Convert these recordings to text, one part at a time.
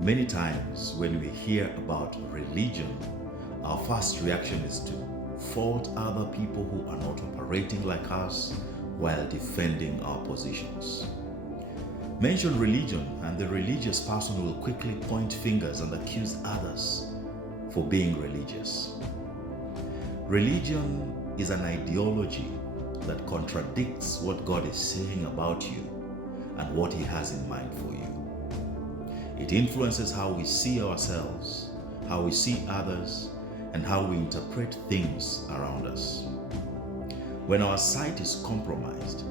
Many times when we hear about religion, our first reaction is to fault other people who are not operating like us while defending our positions. Mention religion, and the religious person will quickly point fingers and accuse others for being religious. Religion is an ideology that contradicts what God is saying about you and what He has in mind for you. It influences how we see ourselves, how we see others, and how we interpret things around us. When our sight is compromised,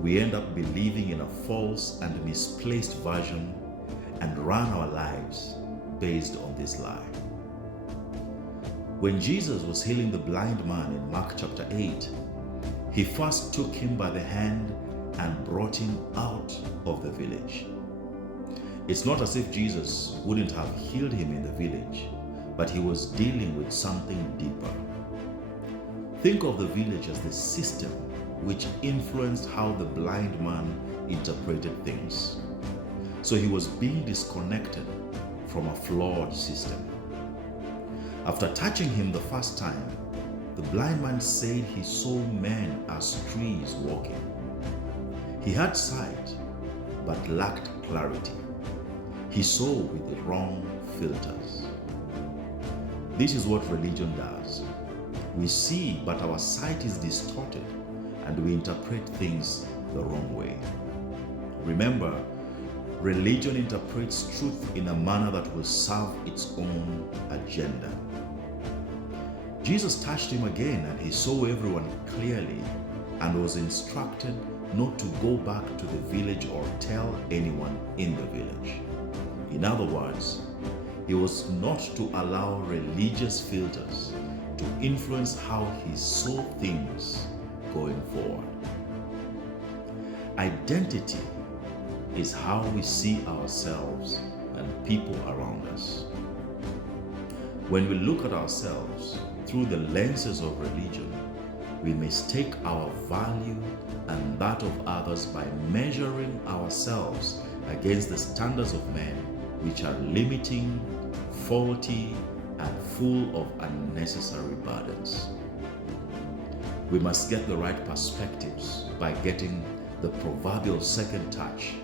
we end up believing in a false and misplaced version and run our lives based on this lie. When Jesus was healing the blind man in Mark chapter 8, He first took him by the hand and brought him out of the village. It's not as if Jesus wouldn't have healed him in the village, but He was dealing with something deeper. Think of the village as the system which influenced how the blind man interpreted things. So he was being disconnected from a flawed system. After touching him the first time, the blind man said he saw men as trees walking. He had sight, but lacked clarity. He saw with the wrong filters. This is what religion does. We see, but our sight is distorted, and we interpret things the wrong way. Remember, religion interprets truth in a manner that will serve its own agenda. Jesus touched him again, and he saw everyone clearly and was instructed not to go back to the village or tell anyone in the village. In other words, he was not to allow religious filters to influence how he saw things going forward. Identity is how we see ourselves and people around us. When we look at ourselves through the lenses of religion, we mistake our value and that of others by measuring ourselves against the standards of men, which are limiting, faulty, and full of unnecessary burdens. We must get the right perspectives by getting the proverbial second touch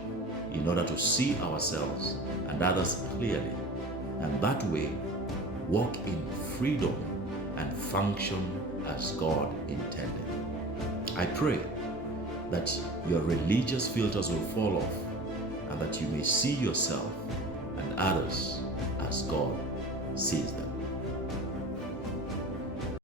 in order to see ourselves and others clearly, and that way walk in freedom and function as God intended. I pray that your religious filters will fall off and that you may see yourself and others as God sees them.